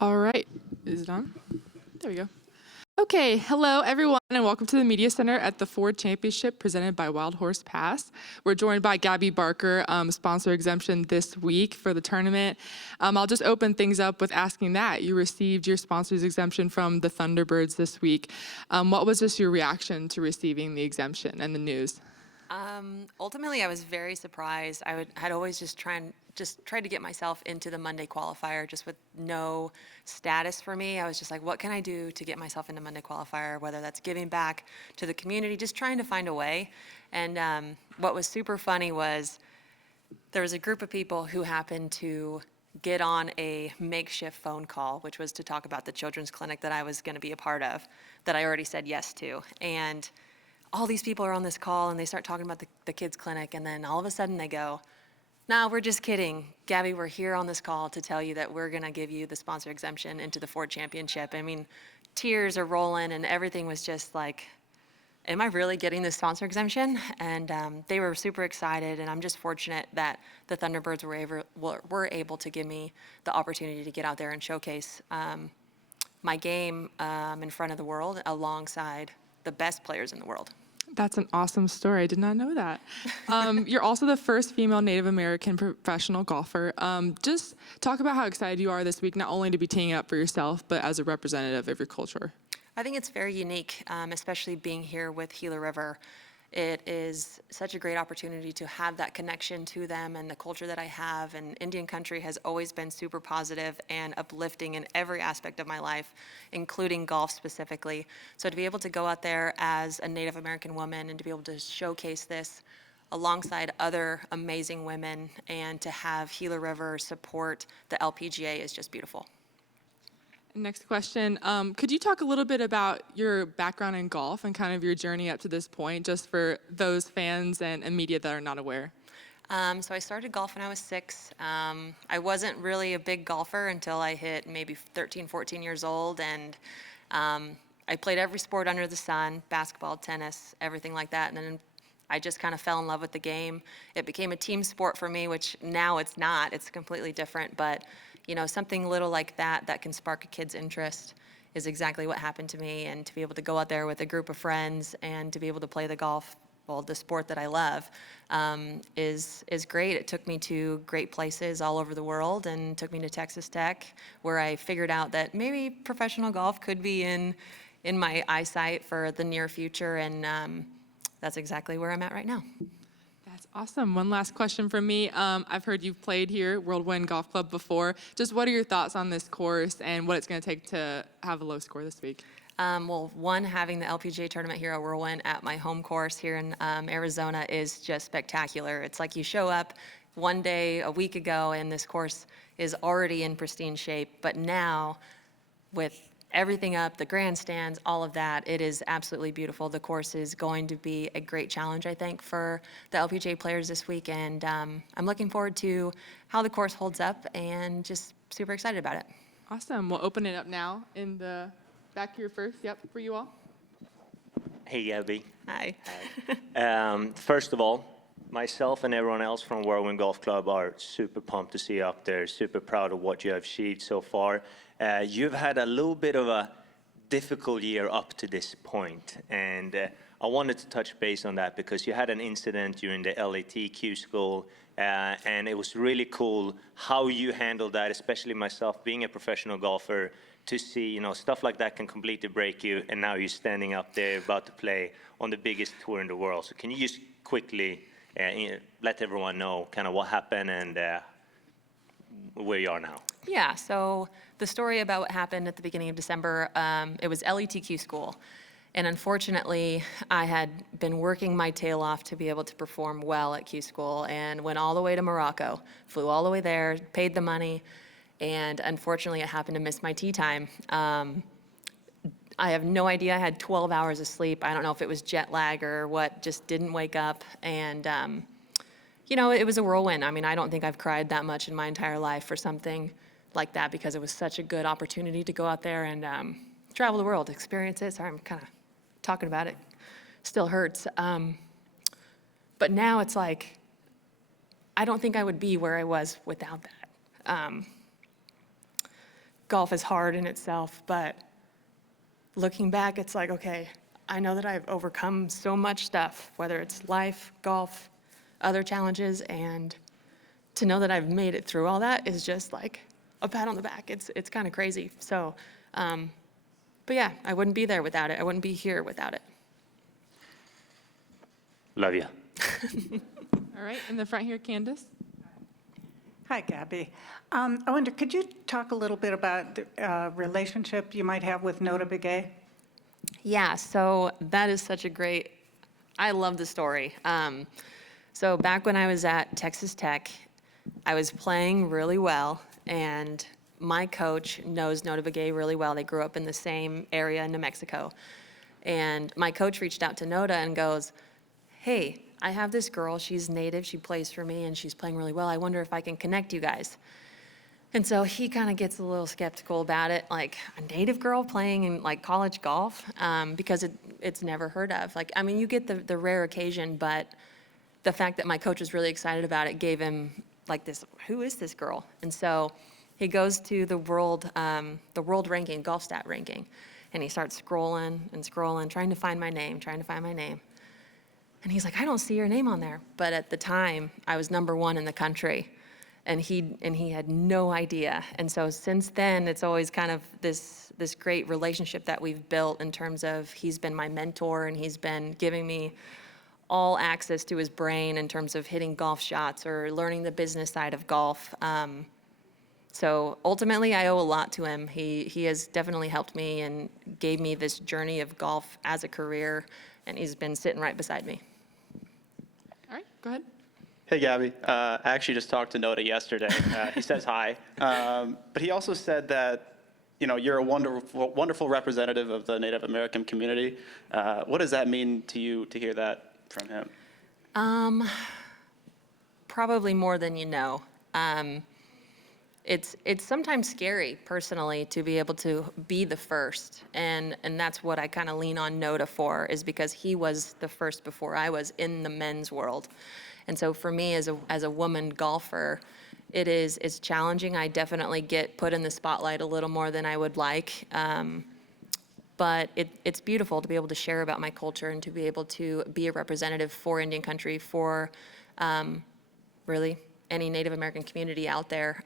All right. Is it on? There we go. Okay, hello everyone, and welcome to the Media Center at the Ford Championship presented by Wild Horse Pass. We're joined by Gabby Barker, sponsor exemption this week for the tournament. I'll just open things up with asking that. You received your sponsor's exemption from the Thunderbirds this week. What was just your reaction to receiving the exemption and the news? Ultimately, I was very surprised. Had always tried to get myself into the Monday qualifier just with no status for me. I was just like, what can I do to get myself into Monday qualifier, whether that's giving back to the community, just trying to find a way. And what was super funny was there was a group of people who happened to get on a makeshift phone call, which was to talk about the children's clinic that I was going to be a part of, that I already said yes to. And all these people are on this call and they start talking about the kids clinic, and then all of a sudden they go, "Nah, we're just kidding. Gabby, we're here on this call to tell you that we're gonna give you the sponsor exemption into the Ford Championship." I mean, tears are rolling and everything was just like, am I really getting this sponsor exemption? And they were super excited, and I'm just fortunate that the Thunderbirds were able to give me the opportunity to get out there and showcase my game in front of the world alongside the best players in the world. That's an awesome story. I did not know that. You're also the first female Native American professional golfer. Just talk about how excited you are this week, not only to be teeing up for yourself, but as a representative of your culture. I think it's very unique, especially being here with Gila River. It is such a great opportunity to have that connection to them and the culture that I have. And Indian country has always been super positive and uplifting in every aspect of my life, including golf specifically. So to be able to go out there as a Native American woman and to be able to showcase this alongside other amazing women and to have Gila River support the LPGA is just beautiful. Next question. Could you talk a little bit about your background in golf and kind of your journey up to this point, just for those fans and media that are not aware? So I started golf when I was 6. I wasn't really a big golfer until I hit maybe 13, 14 years old, and I played every sport under the sun, basketball, tennis, everything like that, and then I just kind of fell in love with the game. It became a team sport for me, which now it's not. It's completely different, but you know, something little like that can spark a kid's interest is exactly what happened to me. And to be able to go out there with a group of friends and to be able to play the golf, well, the sport that I love, is great. It took me to great places all over the world and took me to Texas Tech, where I figured out that maybe professional golf could be in my eyesight for the near future. And that's exactly where I'm at right now. That's awesome. One last question from me. I've heard you've played here, Whirlwind Golf Club, before. Just what are your thoughts on this course and what it's going to take to have a low score this week? Well, one, having the LPGA tournament here at Whirlwind at my home course here in Arizona is just spectacular. It's like you show up one day a week ago and this course is already in pristine shape, but now with everything up, the grandstands, all of that, it is absolutely beautiful. The course is going to be a great challenge, I think, for the LPGA players this week, and I'm looking forward to how the course holds up and just super excited about it. Awesome. We'll open it up now in the back here first. Yep, for you all. Hey, Gabby. Hi. First of all, myself and everyone else from Whirlwind Golf Club are super pumped to see you up there, super proud of what you have achieved so far. You've had a little bit of a difficult year up to this point, and I wanted to touch base on that because you had an incident during the LATQ school, and it was really cool how you handled that, especially myself being a professional golfer, to see, you know, stuff like that can completely break you, and now you're standing up there about to play on the biggest tour in the world. So can you just quickly let everyone know kind of what happened and where you are now? Yeah, so the story about what happened at the beginning of December, it was LETQ school. And unfortunately, I had been working my tail off to be able to perform well at Q school and went all the way to Morocco, flew all the way there, paid the money, and unfortunately, I happened to miss my tee time. I have no idea. I had 12 hours of sleep. I don't know if it was jet lag or what, just didn't wake up. And, you know, it was a whirlwind. I mean, I don't think I've cried that much in my entire life for something like that because it was such a good opportunity to go out there and travel the world, experience it. Sorry, I'm kind of talking about it. Still hurts. But now it's like, I don't think I would be where I was without that. golf is hard in itself, but looking back, it's like, okay, I know that I've overcome so much stuff, whether it's life, golf, other challenges, and to know that I've made it through all that is just like a pat on the back. It's kind of crazy. So, but yeah, I wouldn't be there without it. I wouldn't be here without it. Love you. All right, in the front here, Candace. Hi, Gabby. I wonder, could you talk a little bit about the relationship you might have with Nota B'Gay? Yeah, so that is such a great, I love the story. So back when I was at Texas Tech, I was playing really well, and my coach knows Nota B'Gay really well. They grew up in the same area in New Mexico. And my coach reached out to Nota and goes, hey, I have this girl, she's native, she plays for me, and she's playing really well. I wonder if I can connect you guys. And so he kind of gets a little skeptical about it, like a native girl playing in like college golf, because it's never heard of. Like, I mean, you get the rare occasion, but the fact that my coach was really excited about it gave him like this, who is this girl? And so he goes to the world ranking, golf stat ranking, and he starts scrolling and scrolling, trying to find my name. And he's like, I don't see your name on there. But at the time, I was #1 in the country, and he had no idea. And so since then, it's always kind of this great relationship that we've built in terms of he's been my mentor, and he's been giving me all access to his brain in terms of hitting golf shots or learning the business side of golf. So ultimately, I owe a lot to him. He has definitely helped me and gave me this journey of golf as a career, and he's been sitting right beside me. All right, go ahead. Hey, Gabby. I actually just talked to Noda yesterday. He says hi. But he also said that, you know, you're a wonderful representative of the Native American community. What does that mean to you to hear that from him? Probably more than you know. It's sometimes scary, personally, to be able to be the first, and that's what I kind of lean on Noda for, is because he was the first before I was in the men's world. And so for me, as a woman golfer, it's challenging. I definitely get put in the spotlight a little more than I would like. But it's beautiful to be able to share about my culture and to be able to be a representative for Indian country, for really any Native American community out there.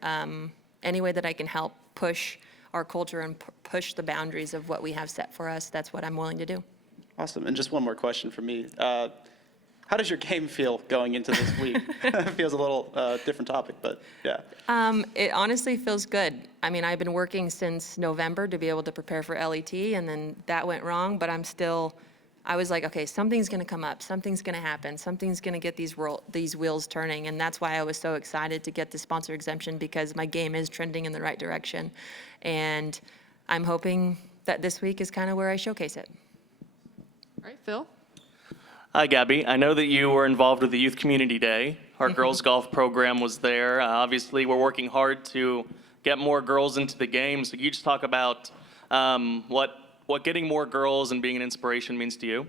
Any way that I can help push our culture and push the boundaries of what we have set for us, that's what I'm willing to do. Awesome. And just one more question for me. How does your game feel going into this week? It feels a little different topic, but yeah. It honestly feels good. I mean, I've been working since November to be able to prepare for LET, and then that went wrong, but I was like, okay, something's gonna come up, something's gonna happen, something's gonna get these wheels turning, and that's why I was so excited to get the sponsor exemption, because my game is trending in the right direction. And I'm hoping that this week is kind of where I showcase it. All right, Phil. Hi, Gabby. I know that you were involved with the Youth Community Day. Our girls golf program was there. Obviously, we're working hard to get more girls into the game. So can you just talk about what getting more girls and being an inspiration means to you?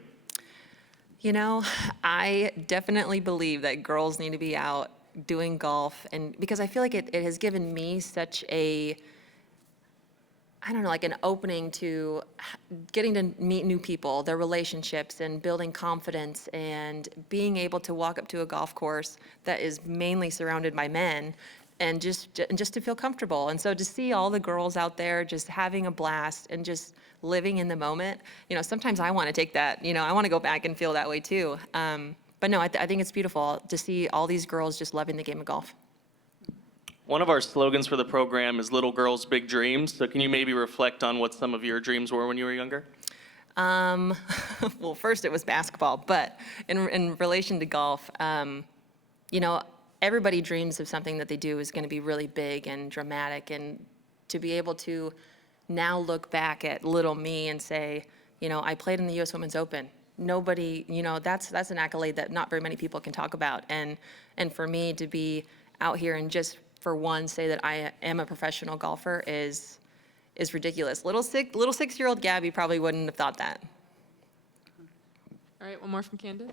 You know, I definitely believe that girls need to be out doing golf, and because I feel like it has given me such a, I don't know, like an opening to getting to meet new people, their relationships, and building confidence, and being able to walk up to a golf course that is mainly surrounded by men, and just to feel comfortable. And so to see all the girls out there just having a blast and just living in the moment, you know, sometimes I want to take that, you know, I want to go back and feel that way too. But no, I think it's beautiful to see all these girls just loving the game of golf. One of our slogans for the program is Little Girls, Big Dreams. So can you maybe reflect on what some of your dreams were when you were younger? Well, first it was basketball, but in relation to golf, you know, everybody dreams of something that they do is going to be really big and dramatic, and to be able to now look back at little me and say, you know, I played in the U.S. Women's Open. Nobody, you know, that's an accolade that not very many people can talk about, and for me to be out here and just for one say that I am a professional golfer is ridiculous. Little 6-year-old Gabby probably wouldn't have thought that. All right, one more from Candace.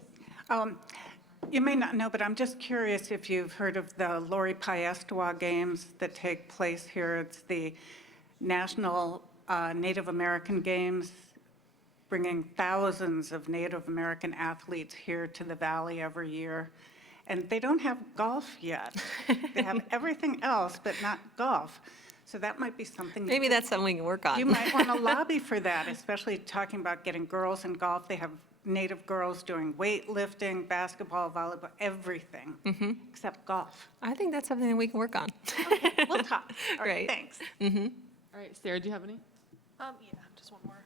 You may not know, but I'm just curious if you've heard of the Lori Piestewa Games that take place here. It's the national Native American games, bringing thousands of Native American athletes here to the Valley every year. And they don't have golf yet. They have everything else, but not golf. So that might be something. Maybe that's something we can work on. You might want to lobby for that, especially talking about getting girls in golf. They have Native girls doing weightlifting, basketball, volleyball, everything, except golf. I think that's something that we can work on. Okay, we'll talk. All right, Great. thanks. All right, Sarah, do you have any? Yeah, just one more.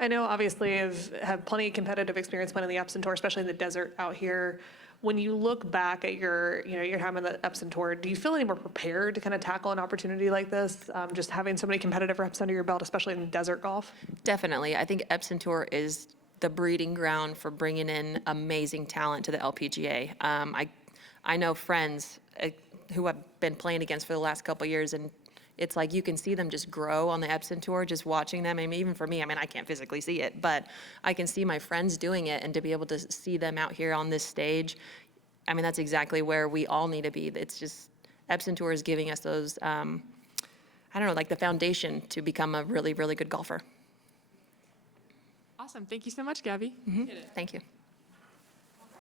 I know, obviously, I've had plenty of competitive experience playing in the Epson Tour, especially in the desert out here. When you look back at your time in the Epson Tour, do you feel any more prepared to kind of tackle an opportunity like this? Just having so many competitive reps under your belt, especially in desert golf? Definitely. I think Epson Tour is the breeding ground for bringing in amazing talent to the LPGA. I know friends who I've been playing against for the last couple of years, and it's like you can see them just grow on the Epson Tour, just watching them. I mean, even for me, I mean, I can't physically see it, but I can see my friends doing it, and to be able to see them out here on this stage, I mean, that's exactly where we all need to be. It's just, Epson Tour is giving us those, I don't know, like the foundation to become a really, really good golfer. Awesome. Thank you so much, Gabby. Thank you.